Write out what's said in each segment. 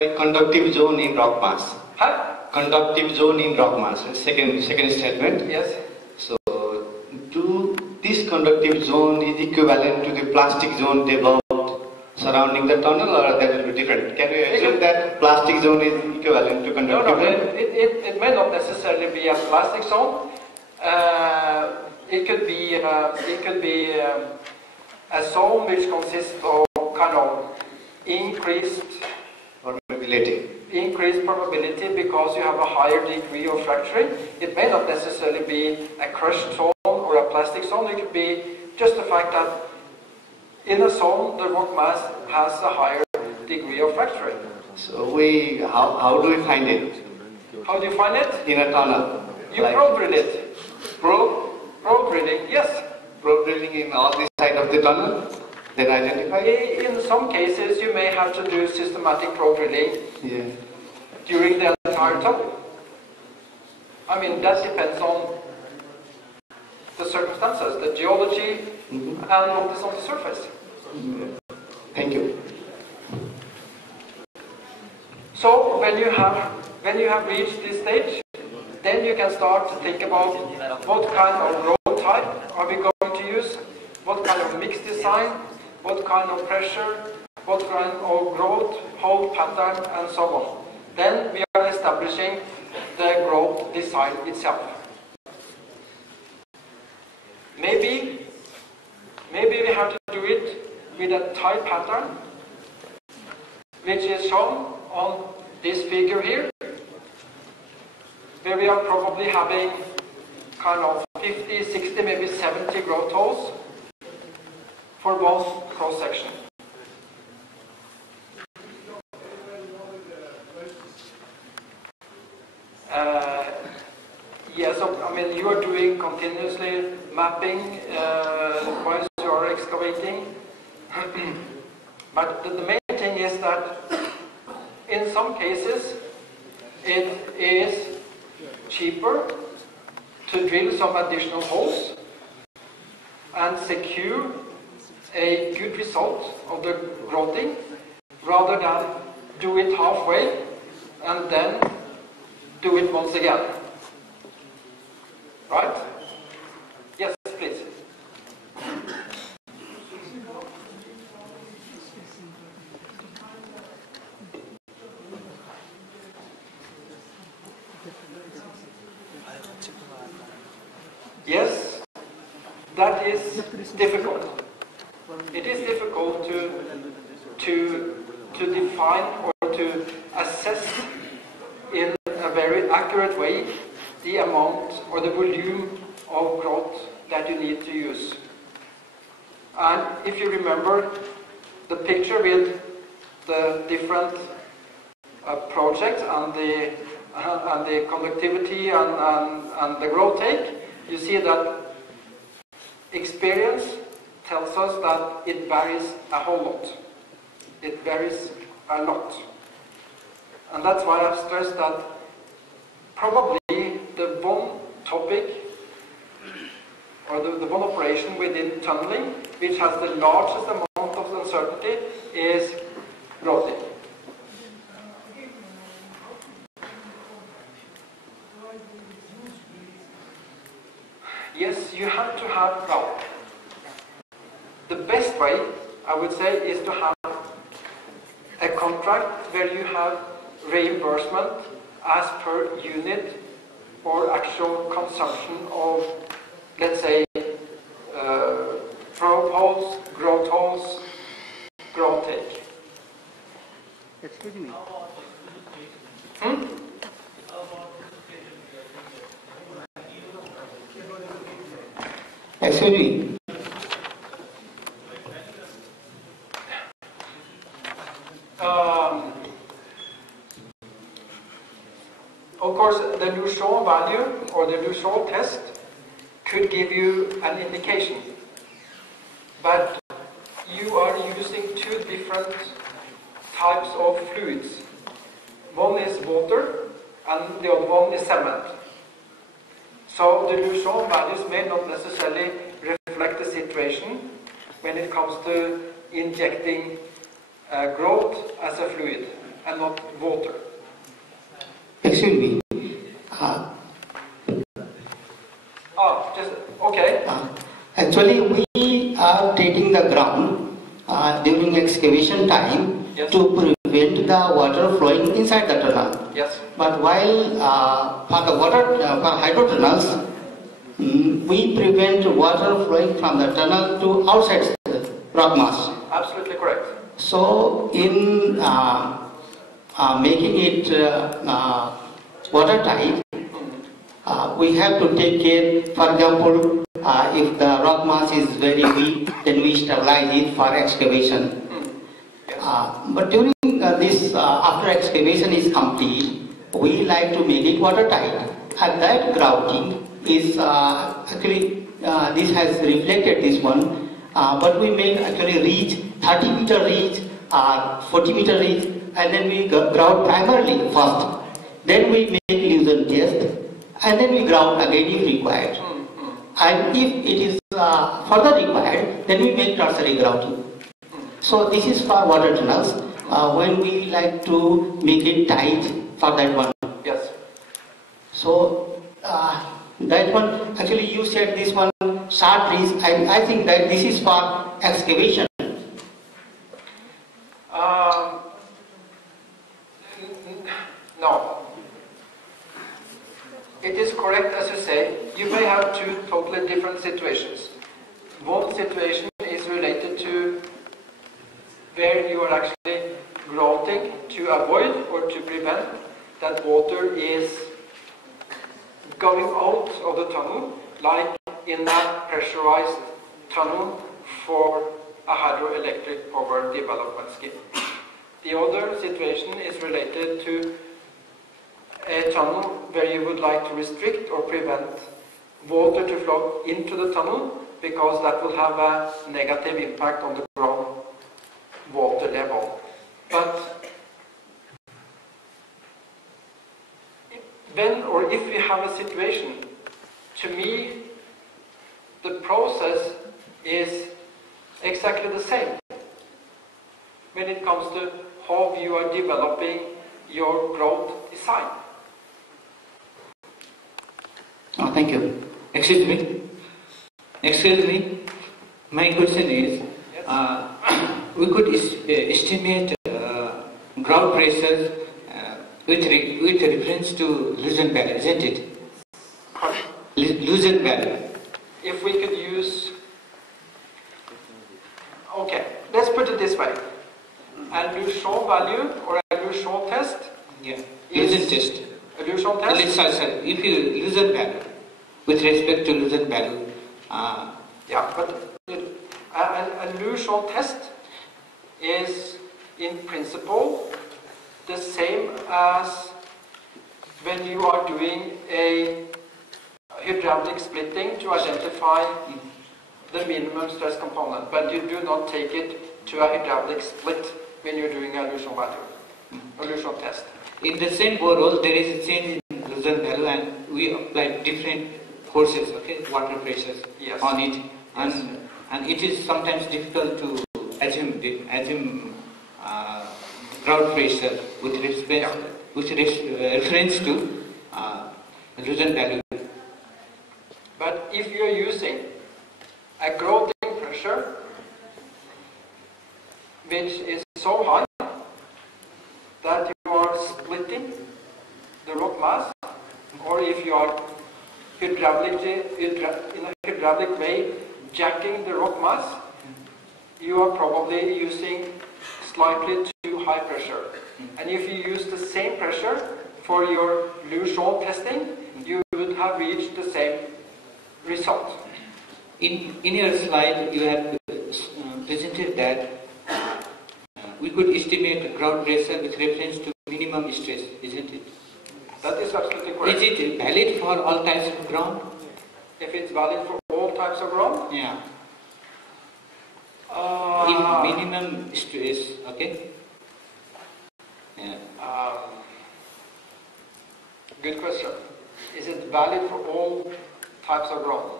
conductive zone in rock mass. Huh? Conductive zone in rock mass. Second statement. Yes. So, this conductive zone is equivalent to the plastic zone developed surrounding the tunnel, or that will be different? Can we assume that plastic zone is equivalent to conductive zone? It may not necessarily be a plastic zone. It could be a zone which consists of kind of increased probability because you have a higher degree of fracturing. It may not necessarily be a crushed zone or a plastic zone. It could be just the fact that in a zone the rock mass has a higher degree of fracturing. So how do we find it? How do you find it? In a tunnel. You probe drill it. Probe drilling, yes. Probe drilling in all the side of the tunnel, then identify? In some cases you may have to do systematic probe drilling during the entire tunnel. I mean, that depends on the circumstances, the geology, and what is on the surface. Thank you. So when you have reached this stage, then you can start to think about what kind of road type are we going to use, what kind of mix design, what kind of pressure, what kind of growth, hole pattern, and so on. Then we are establishing the growth design itself. Maybe we have to do it with a type pattern, which is shown on this figure here, where we are probably having kind of 50, 60, maybe 70 growth holes for both cross-section. Yes, I mean, you are doing continuously mapping while you are excavating. But the main thing is that in some cases it is cheaper to drill some additional holes and secure a good result of the growing rather than do it halfway and then do it once again. Right? Yes, please. Yes, that is difficult. It is difficult to define or to assess in a very accurate way the amount or the volume of growth that you need to use. And if you remember the picture with the different projects and the conductivity and the growth take, you see that experience tells us that it varies a whole lot. It varies a lot. And that's why I've stressed that probably the one topic or the one operation within tunneling which has the largest amount of uncertainty is growth. Yes, you have to have, well, the best way, I would say, is to have a contract where you have reimbursement as per unit or actual consumption of, let's say, probe holes, growth holes, growth take. Excuse me. Excuse me. Of course, the Luchon value or the Luchon test could give you an indication, but you are using two different types of fluids. One is water and the other one is cement. So the Luchon values may not necessarily reflect the situation when it comes to injecting growth as a fluid and not water. Excuse me. Okay. Actually, we are treating the ground during excavation time Yes. to prevent the water flowing inside the tunnel. Yes. But while for the for hydro tunnels, we prevent water flowing from the tunnel to outside the rock mass. Absolutely correct. So, in making it watertight, we have to take care. For example, if the rock mass is very weak, then we stabilize it for excavation. But during this, after excavation is complete, we like to make it watertight. And that grouting is actually, this has reflected this one, but we make actually reach, 30 meter reach, 40 meter reach, and then we grout primarily first. Then we make illusion test, and then we grout again if required. And if it is further required, then we make tertiary grouting. So this is for water tunnels, when we like to make it tight for that one. Yes. So that one, actually you said this one, short reach, I think that this is for excavation. No. It is correct as you say. You may have two totally different situations. One situation is related to where you are actually grouting to avoid or to prevent that water is going out of the tunnel, like in a pressurized tunnel for a hydroelectric power development scheme. The other situation is related to a tunnel where you would like to restrict or prevent water to flow into the tunnel because that will have a negative impact on the ground water level. But when or if we have a situation, to me, the process is exactly the same when it comes to how you are developing your growth design. Oh, thank you. Excuse me. My question is, we could estimate ground pressures with reference to Luzon value, isn't it? Luzon value. If we could use, okay, let's put it this way. A Luzon value or a Luzon test. Yeah. Luzon test. A Luzon test. Sorry. If you Luzon value, with respect to Luzon value. Yeah, but a Luzon test is in principle the same as when you are doing a hydraulic splitting to identify the minimum stress component, but you do not take it to a hydraulic split when you're doing a Luzon value, a Luzon test. In the same borehole, there is a change in Luzon value, and we apply different forces, okay, water pressures on it, and it is sometimes difficult to assume ground pressure with reference to Luzon value. But if you are using a grouting pressure which is so high that you are splitting the rock mass, or if you are in a hydraulic way jacking the rock mass, you are probably using slightly too high pressure. And if you use the same pressure for your Luzon testing, you would have reached the same result. In your slide, you have presented that we could estimate ground pressure with reference to minimum stress, isn't it? That is absolutely correct. Is it valid for all types of ground? If it's valid for all types of ground? Yeah. If minimum stress, okay? Yeah. Good question. Is it valid for all types of ground?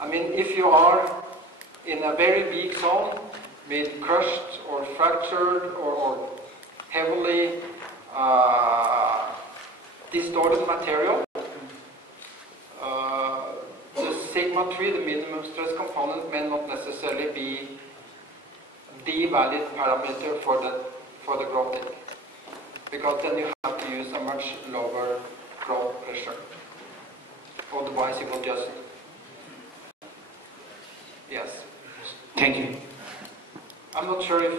I mean, if you are in a very weak zone with crushed or fractured or heavily distorted material, the sigma 3, the minimum stress component, may not necessarily be the valid parameter for the growthing, because then you have to use a much lower growth pressure. Otherwise, it will just. Yes. Thank you. I'm not sure if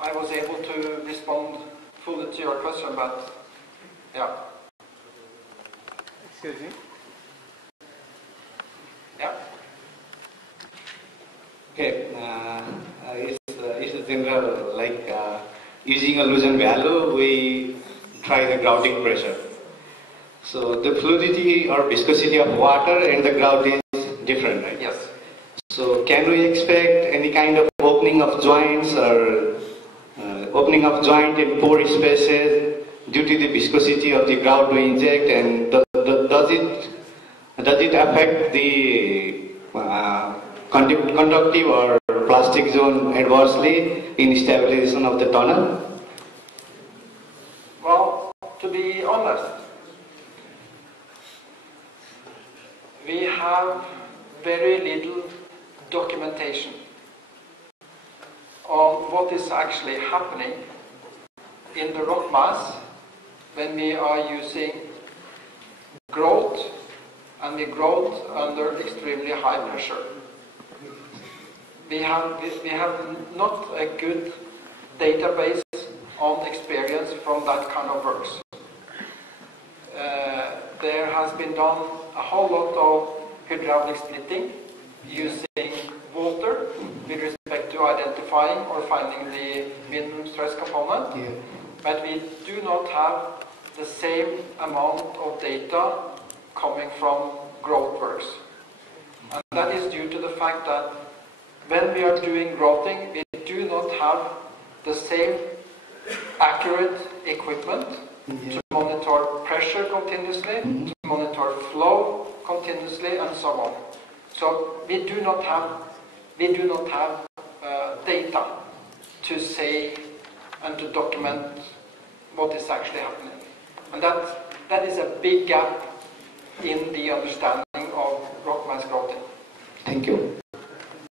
I was able to respond fully to your question, but yeah. Excuse me? Yeah. Okay, it's a general, like using a Luzon value, we try the grouting pressure. So the fluidity or viscosity of water and the grout is different, right? Yes. So can we expect any kind of opening of joints or opening of joint in pore spaces due to the viscosity of the grout we inject, and does it affect the conductive or plastic zone adversely in stabilization of the tunnel? Well, to be honest, we have very little documentation on what is actually happening in the rock mass when we are using growth, and we growth under extremely high pressure. We have not a good database on experience from that kind of works. There has been done a whole lot of hydraulic splitting using water with respect to identifying or finding the minimum stress component, but we do not have the same amount of data coming from growth works. And that is due to the fact that when we are doing growthing, we do not have the same accurate equipment to monitor pressure continuously, to monitor flow continuously, and so on. So we do not have data to say and to document what is actually happening, and that is a big gap in the understanding of rock mass growthing. Thank you.